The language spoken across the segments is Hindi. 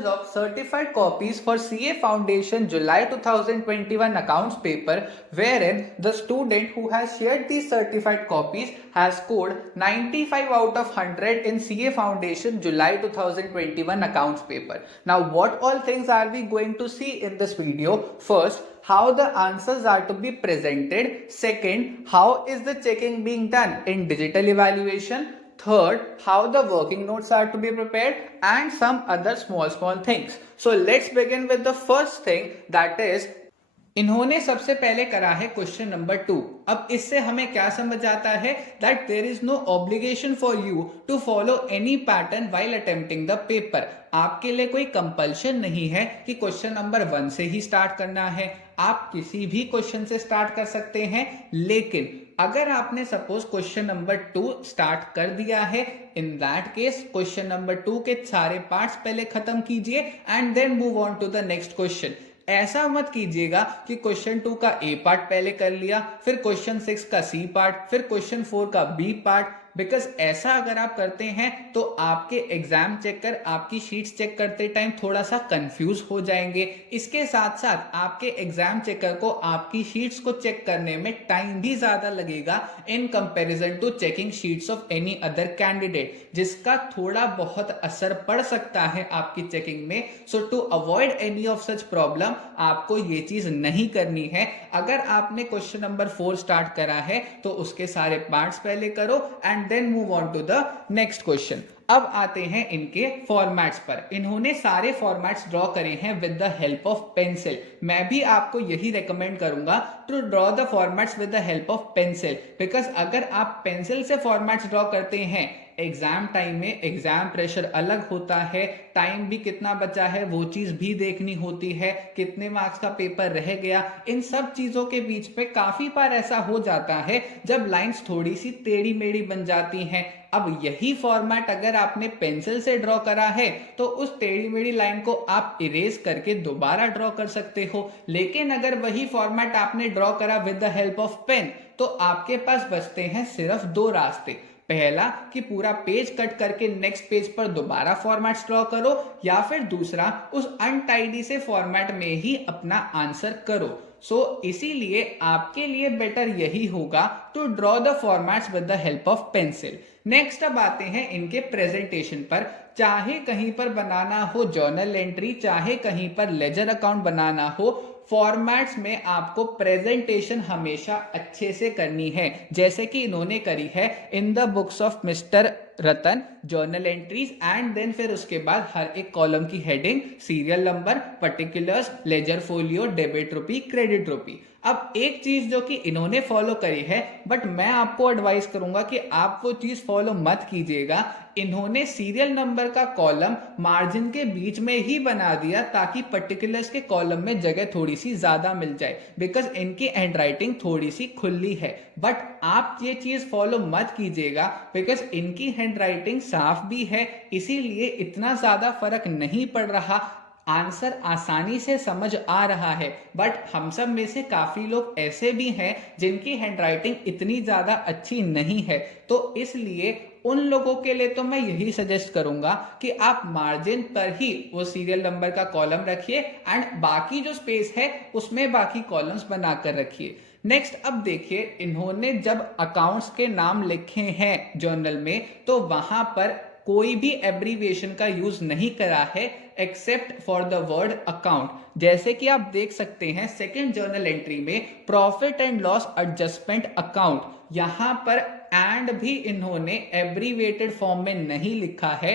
answers of certified copies for CA Foundation July 2021 accounts paper, wherein the student who has shared these certified copies has scored 95 out of 100 in CA Foundation July 2021 accounts paper. Now, what all things are we going to see in this video? First, how the answers are to be presented. Second, how is the checking being done in digital evaluation. Third, how the working notes are to be prepared, and some other small things. So let's begin with the first thing, that is इन्होंने सबसे पहले करा है क्वेश्चन नंबर 2। अब इससे हमें क्या समझ आता है? That there is no obligation for you to follow any pattern while attempting the paper. आपके लिए कोई कंपल्शन नहीं है कि क्वेश्चन नंबर 1 से ही स्टार्ट करना है। आप किसी भी क्वेश्चन से स्टार्ट कर सकते हैं, लेकिन अगर आपने सपोज क्वेश्चन नंबर 2 स्टार्ट कर दिया है, in that case question number 2 के सारे पार्ट्स पहले खत्म कीजिए and then move on to the next question. ऐसा मत कीजिएगा कि क्वेश्चन 2 का ए पार्ट पहले कर लिया, फिर क्वेश्चन 6 का सी पार्ट, फिर क्वेश्चन 4 का बी पार्ट, बिकॉज ऐसा अगर आप करते हैं तो आपके एग्जाम चेकर आपकी शीट्स चेक करते टाइम थोड़ा सा कंफ्यूज हो जाएंगे। इसके साथ साथ आपके एग्जाम चेकर को आपकी शीट्स को चेक करने में टाइम भी ज्यादा लगेगा in comparison to checking sheets of any other candidate, जिसका थोड़ा बहुत असर पड़ सकता है आपकी चेकिंग में। So to avoid any of such problem आपको ये चीज नहीं करनी है। अगर आपने क्वेश्चन नंबर 4 स्टार्ट करा है तो उसके सारे पार्ट्स पहले करो and then move on to the next question. अब आते हैं इनके फॉर्मेट्स पर। इन्होंने सारे फॉर्मेट्स ड्रॉ करे हैं with the help of pencil. मैं भी आपको यही रेकमेंड करूंगा to draw the formats with the help of pencil, because अगर आप पेंसिल से फॉर्मेट्स ड्रॉ करते हैं, एग्जाम टाइम में एग्जाम प्रेशर अलग होता है, टाइम भी कितना बचा है वो चीज भी देखनी होती है, कितने मार्क्स का पेपर रह गया, इन सब चीजों के बीच पे काफी बार ऐसा हो जाता है जब लाइंस थोड़ी सी टेढ़ी मेढ़ी बन जाती हैं। अब यही फॉर्मेट अगर आपने पेंसिल से ड्रॉ करा है तो उस टेढ़ी मेढ़ी लाइन को आप इरेज करके दोबारा ड्रॉ कर सकते हो, लेकिन अगर वही फॉर्मेट आपने ड्रॉ करा with the help of pen तो आपके पास बचते हैं सिर्फ 2 रास्ते। पहला कि पूरा पेज कट करके नेक्स्ट पेज पर दोबारा फॉर्मेट्स ड्रॉ करो, या फिर दूसरा उस अनटाइडी से फॉर्मेट में ही अपना आंसर करो। सो इसीलिए आपके लिए बेटर यही होगा to draw the formats with the help of pencil. Next अब आते हैं इनके प्रेजेंटेशन पर। चाहे कहीं पर बनाना हो जर्नल एंट्री, चाहे कहीं पर लेजर अकाउंट बनाना हो, फॉर्मेट्स में आपको प्रेजेंटेशन हमेशा अच्छे से करनी है, जैसे कि इन्होंने करी है in the books of mister Ratan, journal entries, and then फिर उसके बाद हर एक कॉलम की heading, serial number, particulars, ledger folio, debit rupee, credit rupee. अब एक चीज जो कि इन्होंने फॉलो करी है, बट मैं आपको एडवाइस करूंगा कि आप वो चीज फॉलो मत कीजिएगा। इन्होंने सीरियल नंबर का कॉलम मार्जिन के बीच में ही बना दिया ताकि पर्टिकुलर्स के कॉलम में जगह थोड़ी सी ज्यादा मिल जाए, बिकॉज इनकी हैंडराइटिंग थोड़ी सी खुली है। बट आप ये चीज फॉलो मत कीजिएगा बिकॉज इनकी हैंडराइटिंग साफ भी है, इसीलिए इतना ज्यादा फर्क नहीं पड़ रहा, आंसर आसानी से समझ आ रहा है। बट हम सब में से काफी लोग ऐसे भी हैं जिनकी हैंडराइटिंग इतनी ज्यादा अच्छी नहीं है, तो इसलिए उन लोगों के लिए तो मैं यही सजेस्ट करूंगा कि आप मार्जिन पर ही वो सीरियल नंबर का कॉलम रखिए एंड बाकी जो स्पेस है उसमें बाकी कॉलम्स बनाकर रखिए। नेक्स्ट अब देखिए, इन्होंने जब अकाउंट्स के नाम लिखे हैं जर्नल में तो वहां पर कोई भी एब्रीविएशन का यूज नहीं करा है except for the word account. जैसे कि आप देख सकते हैं सेकेंड जर्नल एंट्री में profit and loss adjustment account, यहां पर एंड भी इन्होंने एब्रीवेटेड फॉर्म में नहीं लिखा है,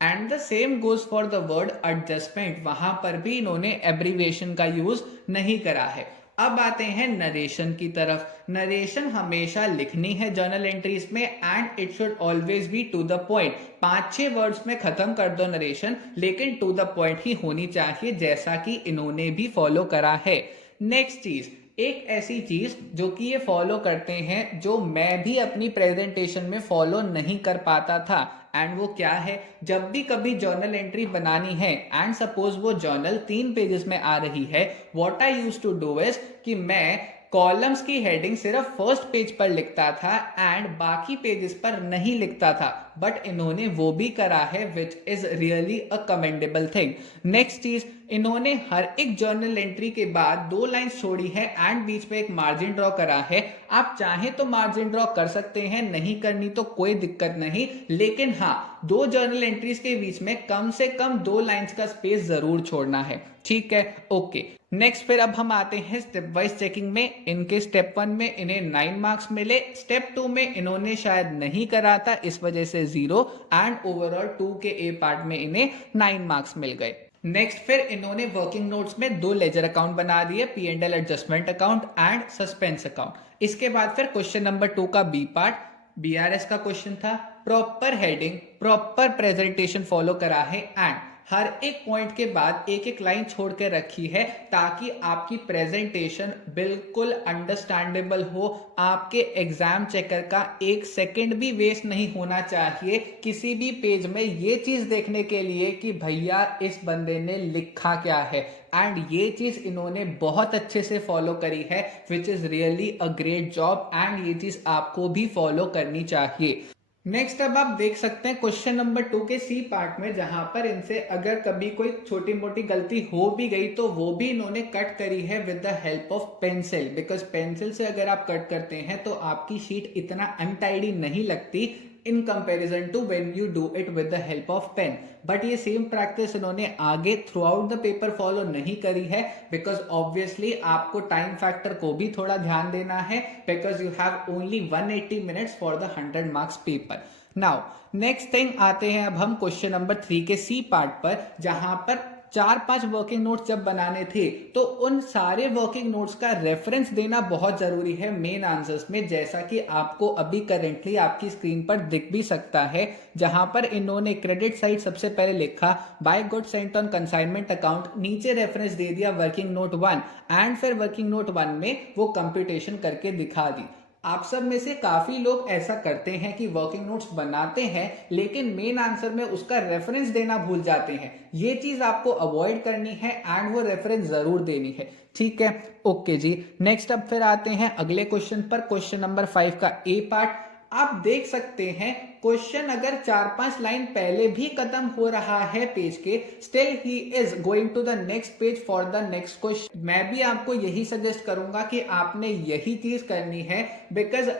and the same goes for the word adjustment, वहां पर भी इन्होंने एब्रीविएशन का यूज नहीं करा है। अब आते हैं नरेशन की तरफ। नरेशन हमेशा लिखनी है जर्नल एंट्रीज में and it should always be to the point. 5-6 words में खत्म कर दो नरेशन, लेकिन टू द पॉइंट ही होनी चाहिए, जैसा कि इन्होंने भी फॉलो करा है। नेक्स्ट चीज, एक ऐसी चीज जो कि ये फॉलो करते हैं जो मैं भी अपनी प्रेजेंटेशन में फॉलो नहीं कर पाता था, एंड वो क्या है, जब भी कभी जर्नल एंट्री बनानी है एंड सपोज वो जर्नल 3 पेजेस में आ रही है, what I used to do is कि मैं कॉलम्स की हेडिंग सिर्फ फर्स्ट पेज पर लिखता था एंड बाकी पेजेस पर नहीं लिखता था। बट इन्होंने वो भी करा है which is really a commendable thing. Next चीज, इन्होंने हर एक जर्नल एंट्री के बाद 2 लाइंस छोड़ी है एंड बीच में एक मार्जिन ड्रॉ करा है। आप चाहें तो मार्जिन ड्रॉ कर सकते हैं, नहीं करनी तो कोई दिक्कत नहीं, लेकिन हाँ 2 जर्नल एंट्रीज के बीच में कम से कम 2 लाइंस का स्पेस जरूर छोड़ना है। ठीक है, ओके। नेक्स्ट फिर अब हम आते हैं स्टेप वाइज चेकिंग में। इनके स्टेप 1 में इन्हें 9 मार्क्स मिले, स्टेप 2 में इन्होंने शायद नहीं करा था इस वजह से 0 एंड ओवरऑल 2 के ए पार्ट में इन्हें 9 मार्क्स मिल गए। नेक्स्ट फिर इन्होंने वर्किंग नोट्स में 2 लेजर अकाउंट बना दिए, P&L adjustment account and suspense account. इसके बाद फिर क्वेश्चन नंबर 2 का बी पार्ट BRS का क्वेश्चन था। Proper heading, proper presentation follow करा है एंड हर एक पॉइंट के बाद एक एक लाइन छोड़ के रखी है ताकि आपकी प्रेजेंटेशन बिल्कुल अंडरस्टैंडेबल हो। आपके एग्जाम चेकर का 1 सेकंड भी वेस्ट नहीं होना चाहिए किसी भी पेज में ये चीज देखने के लिए कि भैया इस बंदे ने लिखा क्या है। एंड ये चीज इन्होंने बहुत अच्छे से फॉलो करी है which is really a great job and ये चीज आपको भी फॉलो करनी चाहिए। नेक्स्ट अब आप देख सकते हैं क्वेश्चन नंबर 2 के सी पार्ट में, जहां पर इनसे अगर कभी कोई छोटी मोटी गलती हो भी गई तो वो भी इन्होंने कट करी है with the help of pencil, because pencil से अगर आप कट करते हैं तो आपकी शीट इतना अनटाइडी नहीं लगती in comparison to when you do it with the help of pen. But ये सेम प्रैक्टिस इन्होंने आगे throughout the paper follow नहीं करी है बिकॉज ऑब्वियसली आपको टाइम फैक्टर को भी थोड़ा ध्यान देना है because you have only 180 minutes for the 100 marks paper. Now next thing आते हैं अब हम क्वेश्चन नंबर 3 के सी पार्ट पर, जहां पर 4-5 वर्किंग नोट्स जब बनाने थे तो उन सारे वर्किंग नोट्स का रेफरेंस देना बहुत जरूरी है मेन आंसर्स में, जैसा कि आपको अभी करेंटली आपकी स्क्रीन पर दिख भी सकता है, जहां पर इन्होंने क्रेडिट साइड सबसे पहले लिखा by good sent on consignment account, नीचे रेफरेंस दे दिया वर्किंग नोट 1 एंड फिर वर्किंग नोट 1 में वो कंप्यूटेशन करके दिखा दी। आप सब में से काफी लोग ऐसा करते हैं कि वर्किंग नोट्स बनाते हैं लेकिन मेन आंसर में उसका रेफरेंस देना भूल जाते हैं। ये चीज आपको अवॉइड करनी है एंड वो रेफरेंस जरूर देनी है। ठीक है, ओके जी। नेक्स्ट अब फिर आते हैं अगले क्वेश्चन पर, क्वेश्चन नंबर 5 का ए पार्ट। आप देख सकते हैं क्वेश्चन अगर 4-5 लाइन पहले भी खत्म हो रहा है पेज के, still he is going to the next page for the next question. मैं भी आपको यही सजेस्ट करूंगा कि आपने यही चीज करनी है बिकॉज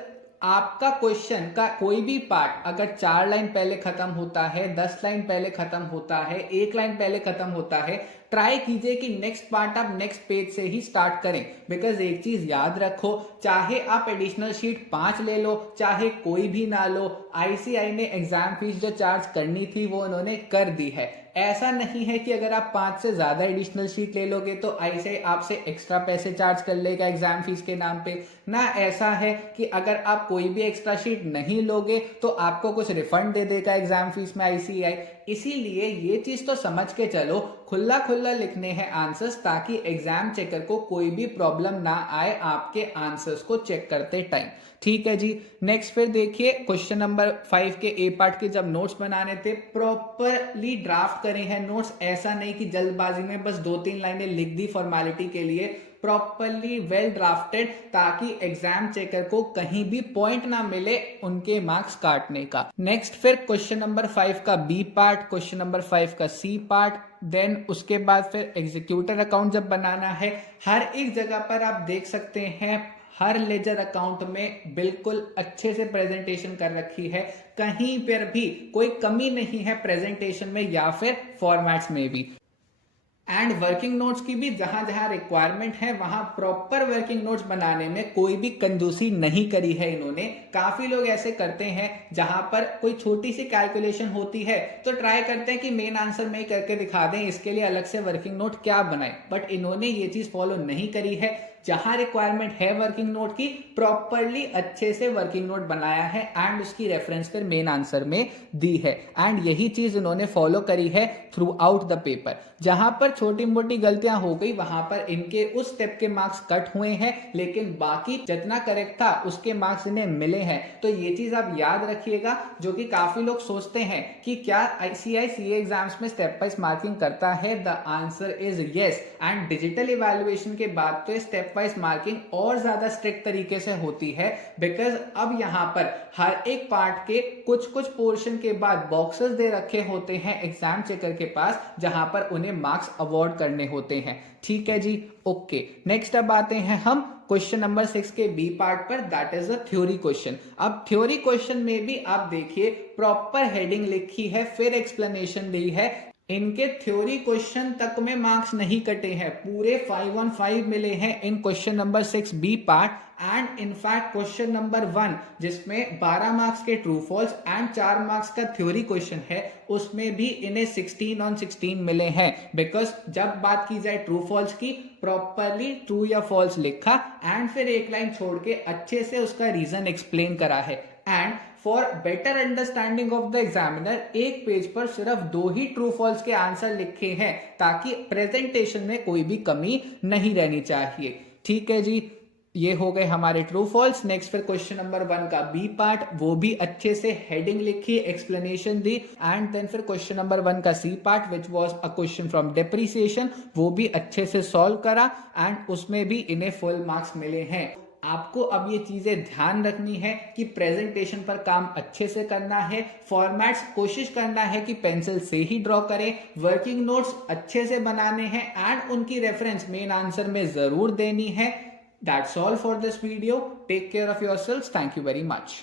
आपका क्वेश्चन का कोई भी पार्ट अगर 4 लाइन पहले खत्म होता है, 10 लाइन पहले खत्म होता है, 1 लाइन पहले खत्म होता है, ट्राई कीजिए कि नेक्स्ट पार्ट आप नेक्स्ट पेज से ही स्टार्ट करें। बिकॉज एक चीज याद रखो, चाहे आप एडिशनल शीट 5 ले लो चाहे कोई भी ना लो, ICAI ने एग्जाम फीस जो चार्ज करनी थी वो उन्होंने कर दी है। ऐसा नहीं है कि अगर आप 5 से ज्यादा एडिशनल शीट ले लोगे तो ICAI आपसे एक्स्ट्रा पैसे चार्ज कर लेगा एग्जाम फीस के नाम पे, ना ऐसा है कि अगर आप कोई भी एक्स्ट्रा शीट नहीं लोगे तो आपको कुछ रिफंड दे देगा एग्जाम फीस में ICAI। इसीलिए ये चीज तो समझ के चलो, खुला खुला लिखने हैं आंसर्स ताकि एग्जाम चेकर को कोई भी प्रॉब्लम ना आए आपके आंसर्स को चेक करते टाइम। ठीक है जी। नेक्स्ट फिर देखिए क्वेश्चन नंबर 5 के ए पार्ट के जब नोट्स बनाने थे, प्रॉपरली ड्राफ्ट करे हैं नोट्स, ऐसा नहीं कि जल्दबाजी में बस 2-3 लाइनें लिख दी फॉर्मेलिटी के लिए, प्रॉपरली वेल ड्राफ्टेड ताकि एग्जाम चेकर को कहीं भी पॉइंट ना मिले उनके मार्क्स काटने का। नेक्स्ट फिर क्वेश्चन नंबर 5 का बी पार्ट, क्वेश्चन नंबर 5 का सी पार्ट, देन उसके बाद फिर एग्जीक्यूटर अकाउंट जब बनाना है, हर एक जगह पर आप देख सकते हैं हर लेजर अकाउंट में बिल्कुल अच्छे से प्रेजेंटेशन कर रखी है, कहीं पर भी कोई कमी नहीं है प्रेजेंटेशन में या फिर फॉर्मेट्स में भी। एंड वर्किंग नोट्स की भी जहां जहां रिक्वायरमेंट है वहां प्रॉपर वर्किंग नोट्स बनाने में कोई भी कंजूसी नहीं करी है इन्होंने। काफी लोग ऐसे करते हैं जहां पर कोई छोटी सी कैलकुलेशन होती है तो ट्राई करते हैं कि मेन आंसर में ही करके दिखा दें, इसके लिए अलग से वर्किंग नोट क्या बनाए, बट इन्होंने ये चीज फॉलो नहीं करी है। जहां रिक्वायरमेंट है वर्किंग नोट की, प्रॉपरली अच्छे से वर्किंग नोट बनाया है एंड उसकी रेफरेंस फिर मेन आंसर में दी है। एंड यही चीज इन्होंने फॉलो करी है थ्रू आउट द पेपर। जहां पर छोटी मोटी गलतियां हो गई वहां पर इनके उस स्टेप के मार्क्स कट हुए हैं, लेकिन बाकी जितना करेक्ट था उसके मार्क्स इन्हें मिले हैं। तो ये चीज आप याद रखिएगा, जो कि काफी लोग सोचते हैं कि क्या ICAI CA एग्जाम्स में स्टेप वाइज मार्किंग करता है। The answer is yes. And digital evaluation के बाद तो स्टेप वाइज मार्किंग और ज्यादा स्ट्रिक्ट तरीके से होती है, बिकॉज अब यहाँ पर हर एक पार्ट के कुछ कुछ पोर्शन के बाद बॉक्सेस दे रखे होते हैं एग्जाम चेकर के पास, जहां पर उन्हें मार्क्स अवॉर्ड करने होते हैं। ठीक है जी, ओके। नेक्स्ट अब आते हैं हम क्वेश्चन नंबर 6 के बी पार्ट पर, that is a theory question. अब थ्योरी क्वेश्चन में भी आप देखिए प्रॉपर हेडिंग लिखी है, फिर एक्सप्लेनेशन दी है। इनके थ्योरी क्वेश्चन तक में मार्क्स नहीं कटे हैं, पूरे 5 on 5 मिले हैं in question number 6 B part. And in fact question number 1 जिसमें 12 मार्क्स के ट्रू फॉल्स एंड 4 मार्क्स का थ्योरी क्वेश्चन है, उसमें भी इन्हें 16 on 16 मिले हैं। बिकॉज जब बात की जाए ट्रू फॉल्स की, प्रॉपरली ट्रू या फॉल्स लिखा एंड फिर एक लाइन छोड़ के अच्छे से उसका रीजन एक्सप्लेन करा है। And for better understanding of the examiner एक पेज पर सिर्फ 2 ही ट्रू फॉल्स के आंसर लिखे हैं, ताकि प्रेजेंटेशन में कोई भी कमी नहीं रहनी चाहिए। ठीक है जी, ये हो गए हमारे ट्रू फॉल्स। नेक्स्ट फिर क्वेश्चन नंबर 1 का बी पार्ट, वो भी अच्छे से हेडिंग लिखी, एक्सप्लेनेशन दी। एंड देन फिर क्वेश्चन नंबर 1 का C part which was a question from depreciation, वो भी अच्छे से सॉल्व करा एंड उसमें भी इन्हें फुल मार्क्स मिले हैं। आपको अब ये चीजें ध्यान रखनी है कि प्रेजेंटेशन पर काम अच्छे से करना है, फॉर्मेट्स कोशिश करना है कि पेंसिल से ही ड्रॉ करें, वर्किंग नोट्स अच्छे से बनाने हैं एंड उनकी रेफरेंस मेन आंसर में जरूर देनी है। That's all for this video. Take care of yourselves. Thank you very much.